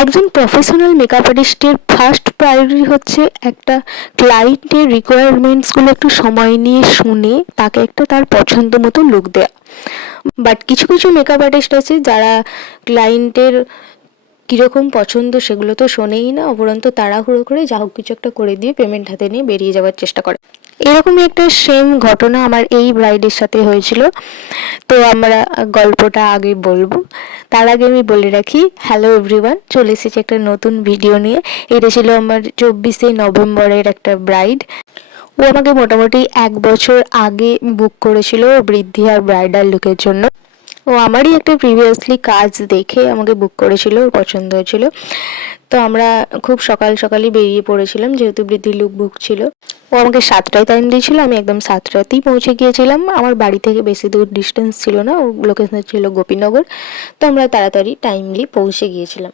একজন professional makeup আর্টিস্টের first priority হচ্ছে একটা ক্লায়েন্টের রিকোয়ারমেন্টসগুলো একটু সময় নিয়ে শুনে তাকে একটা তার পছন্দ মতো লুক দেয়া। বাট কিছু কিছু মেকআপ আর্টিস্ট আছে যারা ক্লায়েন্টের কীরকম পছন্দ সেগুলো তো শোনেই না, উপরন্তু তাড়াহুড়ো করে যা হোক কিছু একটা করে দিয়ে পেমেন্ট হাতে নিয়ে বেরিয়ে যাওয়ার চেষ্টা করে। এরকমই একটা সেম ঘটনা আমার এই ব্রাইডের সাথে হয়েছিল। তো আমরা গল্পটা আগে বলবো, তার আগে আমি বলে রাখি, হ্যালো এভরিওয়ান, চলে এসেছি একটা নতুন ভিডিও নিয়ে। এটা ছিল আমার 24শে নভেম্বরের একটা ব্রাইড। ও আমাকে মোটামুটি 1 বছর আগে বুক করেছিল বৃদ্ধি আর ব্রাইডাল লুকের জন্য। ও আমারই একটা প্রিভিয়াসলি কাজ দেখে আমাকে বুক করেছিল, ওর পছন্দ হয়েছিল। তো আমরা খুব সকাল সকালই বেরিয়ে পড়েছিলাম, যেহেতু বৃদ্ধির লুক বুক ছিল। ও আমাকে 7টায় টাইম দিয়েছিল, আমি একদম 7টাতেই পৌঁছে গিয়েছিলাম। আমার বাড়ি থেকে বেশি দূর ডিস্টেন্স ছিল না, ও লোকেশন ছিল গোপীনগর। তো আমরা তাড়াতাড়ি টাইমলি পৌঁছে গিয়েছিলাম।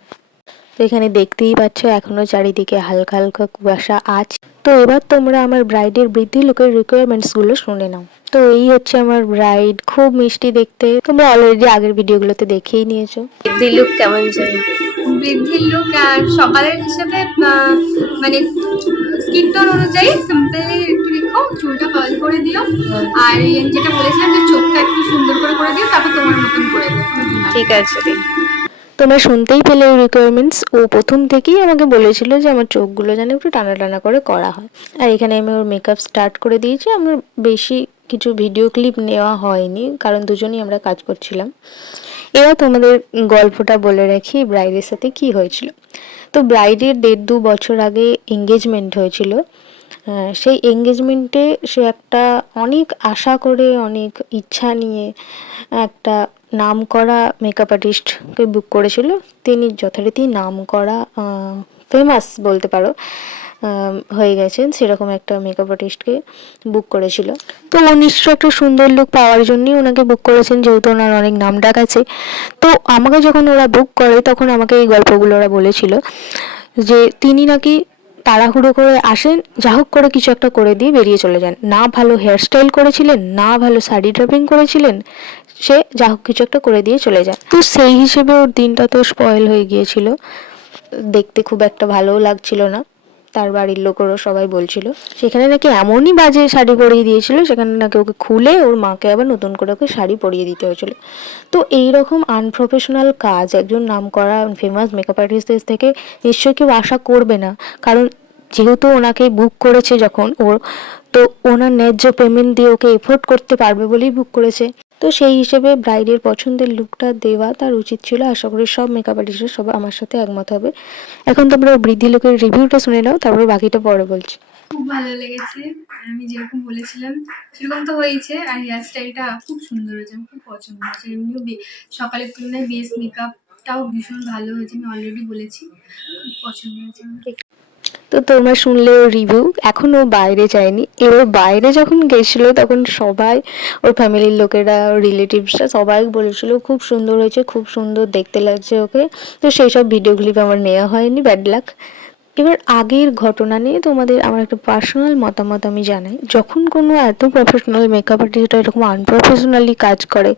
তো এখানে দেখতেই পাচ্ছ এখনো চারিদিকে হালকা হালকা কুয়াশা আছে। তো এবার তোমরা আমার ব্রাইডের বৃদ্ধি লুকের রিকোয়ারমেন্টসগুলো শুনে নাও। তো এই হচ্ছে আমার ব্রাইড, খুব মিষ্টি দেখতে, তোমরা অলরেডি আগের ভিডিওগুলোতে দেখেই নিয়েছো। বৃদ্ধির লুক কেমন চাই? বৃদ্ধির লুক সকালের হিসেবে মানে স্কিন টোন অনুযায়ী সিম্পলি একটু রেখো, চুলটা কার্ল করে দিও, আর যেটা বলেছিলাম যে চোখটা একটু সুন্দর করে দিও, তারপর তোমার মতন করে দিও। ঠিক আছে। তোমরা শুনতেই পেলে ওই রিকোয়ারমেন্টস। ও প্রথম থেকেই আমাকে বলেছিল যে আমার চোখগুলো যেন একটু টানা টানা করে করা হয়। আর এখানে আমি ওর মেকআপ স্টার্ট করে দিয়েছি। আমার বেশি কিছু ভিডিও ক্লিপ নেওয়া হয়নি, কারণ দুজনেই আমরা কাজ করছিলাম। এবার তোমাদের গল্পটা বলে রাখি ব্রাইডের সাথে কি হয়েছিল। তো ব্রাইডের 1.5-2 বছর আগে এঙ্গেজমেন্ট হয়েছিল। সেই এঙ্গেজমেন্টে সে একটা অনেক আশা করে, অনেক ইচ্ছা নিয়ে একটা নামকরা মেকআপ আর্টিস্টকে বুক করেছিল। তিনি যথারীতি নামকরা, ফেমাস বলতে পারো, হয়ে গেছেন সেরকম একটা মেকআপ আর্টিস্টকে বুক করেছিল। তো ও নিশ্চয় একটা সুন্দর লুক পাওয়ার জন্যই ওনাকে বুক করেছেন, যেহেতু ওনার অনেক নাম ডাক আছে। তো আমাকে যখন ওরা বুক করে তখন আমাকে এই গল্পগুলো ওরা বলেছিল যে তিনি নাকি তাড়াহুড়ো করে আসেন, যা হোক করে কিছু একটা করে দিয়ে বেরিয়ে চলে যান। না ভালো হেয়ারস্টাইল করেছিলেন, না ভালো শাড়ি ড্রেপিং করেছিলেন, সে যা হোক কিছু একটা করে দিয়ে চলে যায়। তো সেই হিসেবে ওর দিনটা তো স্পয়েল হয়ে গিয়েছিল, দেখতে খুব একটা ভালোও লাগছিল না। তার বাড়ির লোকেরও সবাই বলছিল সেখানে নাকি এমনই বাজে শাড়ি পরিয়ে দিয়েছিল, সেখানে নাকি ওকে খুলে ওর মাকে আবার নতুন করে ওকে শাড়ি পরিয়ে দিতে হয়েছিল। তো এইরকম আনপ্রফেশনাল কাজ একজন নামকরা ফেমাস মেকআপ আর্টিস্টদের থেকে নিশ্চয়ই কেউ আশা করবে না, কারণ যেহেতু ওনাকে বুক করেছে যখন ওর, তো ওনার ন্যায্য পেমেন্ট দিয়ে ওকে এফোর্ড করতে পারবে বলেই বুক করেছে। তো সেই হিসেবে ব্রাইডের পছন্দের লুকটা দেওয়া তার উচিত ছিল। আশা করি সব মেকআপ আর্টিস্টরা সবাই আমার সাথে একমত হবে। এখন তোমরা বৃদ্ধি লুকের রিভিউটা শুনে নাও, তারপরে বাকিটা পরে বলছি। খুব ভালো লেগেছে, আমি যেরকম বলেছিলাম সেরকম তো হয়েছে, আর হেয়ার স্টাইলটা খুব সুন্দর হয়েছে, আমার খুব পছন্দ হয়েছে। এমনিও সকালের তুলনায় বেস মেকআপটাও ভীষণ ভালো হয়েছে, আমি অলরেডি বলেছি, খুব পছন্দ হয়েছে আমার। তো তোমরা শুনলে ওর রিভিউ। এখন ও বাইরে যায়নি, এবার বাইরে যখন গেছিলো তখন সবাই, ওর ফ্যামিলির লোকেরা, ওর রিলেটিভসরা সবাই বলেছিল খুব সুন্দর হয়েছে, খুব সুন্দর দেখতে লাগছে ওকে। তো সেই সব ভিডিও ক্লিপ আমার নেওয়া হয়নি, ব্যাড লাক। এবার আগের ঘটনা নিয়ে তোমাদের আমার একটা পার্সোনাল মতামত আমি জানাই। যখন কোনো এত প্রফেশনাল মেকআপ আর্টিস্টরা এরকম আনপ্রফেশনালি কাজ করে,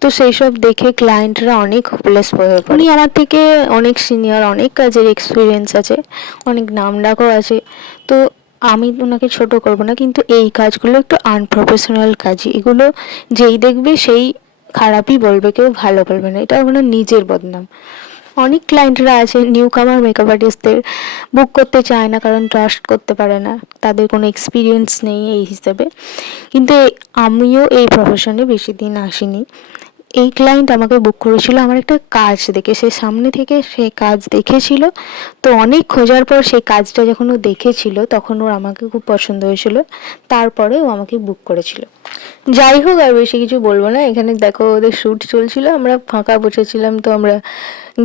তো সেই সব দেখে ক্লায়েন্টরা অনেক হোপলেস হয়ে পড়ে। উনি আমার থেকে অনেক সিনিয়র, অনেক কাজের এক্সপিরিয়েন্স আছে, অনেক নামডাকও আছে। তো আমি ওনাকে ছোট করব না, কিন্তু এই কাজগুলো একটু আনপ্রফেশনাল কাজই। এগুলো যেই দেখবে সেই খারাপই বলবে, কেউ ভালো বলবে না, এটা ওনার নিজের বদনাম। অনেক ক্লায়েন্টরা আছে নিউ কামার মেকআপ আর্টিস্টদের বুক করতে চায় না, কারণ ট্রাস্ট করতে পারে না, তাদের কোনো এক্সপিরিয়েন্স নেই এই হিসেবে। কিন্তু আমিও এই প্রফেশনে বেশি দিন আসিনি। এই ক্লায়েন্ট আমাকে বুক করেছিল আমার একটা কাজ দেখে, সে সামনে থেকে সে কাজ দেখেছিল। তো অনেক খোঁজার পর সেই কাজটা যখন ও দেখেছিল তখন ওর আমাকে খুব পছন্দ হয়েছিল, তারপরে ও আমাকে বুক করেছিল। যাই হোক, আর বেশি কিছু বলবো না। এখানে দেখো ওদের শ্যুট চলছিল, আমরা ফাঁকা বসেছিলাম, তো আমরা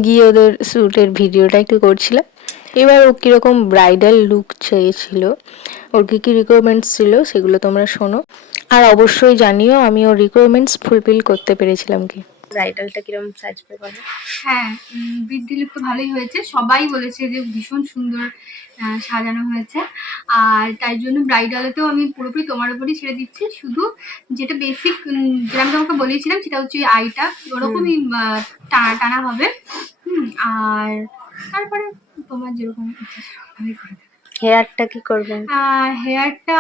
গিয়ে ওদের শ্যুটের ভিডিওটা একটু করছিলাম। এবার ও কীরকম ব্রাইডাল লুক চেয়েছিল, ওর কী কী রিকোয়ারমেন্টস ছিল সেগুলো তোমরা শোনো, আর অবশ্যই জানিও আমি ওর রিকোয়ারমেন্টস ফুলফিল করতে পেরেছিলাম কি। ব্রাইডালটা কিরকম সাজবে বলো? হ্যাঁ, বৃদ্ধি লুক তো ভালোই হয়েছে, সবাই বলেছে যে ভীষণ সুন্দর সাজানো হয়েছে। আর তাই জন্য ব্রাইডালেতেও আমি পুরোপুরি তোমার উপরই ছেড়ে দিচ্ছি। শুধু যেটা বেসিক, যেটা আমি তোমাকে বলেছিলাম, সেটা হচ্ছে আইটা ওরকমই টানা টানা হবে। আর তারপরে তোমার যেরকম ইচ্ছা সেরকমভাবে করে দেবে। হেয়ারটা কি করবেন? হেয়ারটা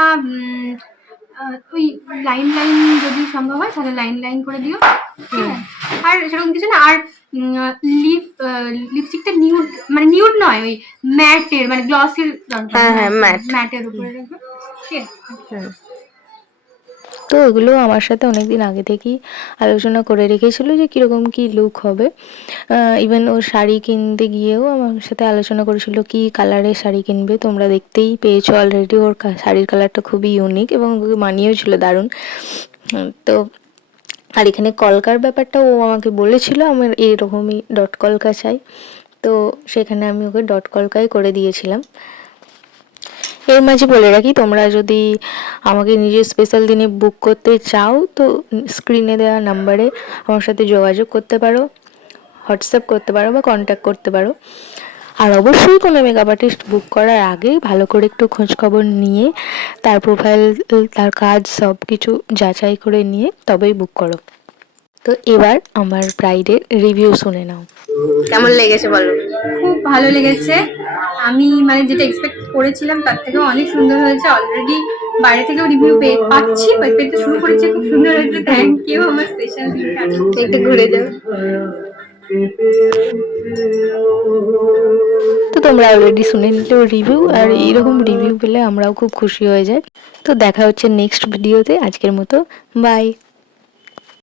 ওই লাইন লাইন যদি সম্ভব হয় তাহলে লাইন লাইন করে দিও, ঠিক আছে? আর সেরকম কিছু না। আর লিপস্টিকটা নিউড, মানে নিউড নয়, ওই ম্যাটের মানে গ্লসের দরকার। হ্যাঁ, হ্যাঁ, matte। ম্যাটের উপরে রাখবে, ঠিক আছে? হুম। তো এগুলো আমার সাথে অনেকদিন আগে থেকেই আলোচনা করে রেখেছিল যে কীরকম কী লুক হবে। ইভেন ও শাড়ি কিনতে গিয়েও আমার সাথে আলোচনা করেছিল কী কালারের শাড়ি কিনবে। তোমরা দেখতেই পেয়েছো অলরেডি, ওর শাড়ির কালারটা খুবই ইউনিক এবং ওকে মানিয়েও ছিল দারুণ। তো আর এখানে কলকার ব্যাপারটা ও আমাকে বলেছিল আমার এরকমই ডট কলকা চাই, তো সেখানে আমি ওকে ডট কলকাই করে দিয়েছিলাম। এর মাঝে বলে রাখি, তোমরা যদি আমাকে নিজের স্পেশাল দিনে বুক করতে চাও তো স্ক্রিনে দেওয়া নাম্বারে আমার সাথে যোগাযোগ করতে পারো, হোয়াটসঅ্যাপ করতে পারো বা কন্ট্যাক্ট করতে পারো। আর অবশ্যই কোনো মেকআপ আর্টিস্ট বুক করার আগে ভালো করে একটু খোঁজখবর নিয়ে তার প্রোফাইল, তার কাজ সব কিছু যাচাই করে নিয়ে তবেই বুক করো। তো এবার আমার ব্রাইডের রিভিউ শুনে নাও। কেমন লেগেছে বলো? খুব ভালো লেগেছে। আমি মানে যেটা এক্সপেক্ট করেছিলাম তার থেকেও অনেক সুন্দর হয়েছে। অলরেডি বাইরে থেকেও রিভিউ পাচ্ছি, পেতে শুরু করেছি। খুব সুন্দর হয়েছে, থ্যাংক ইউ আমার স্পেশাল দিনটা। একটু ঘুরে যাও। তো তোমরা অলরেডি শুনে নিলে রিভিউ, আর এইরকম রিভিউ পেলে আমরাও খুব খুশি হয়ে যাই। তো দেখা হচ্ছে নেক্সট ভিডিওতে, আজকের মতো বাই।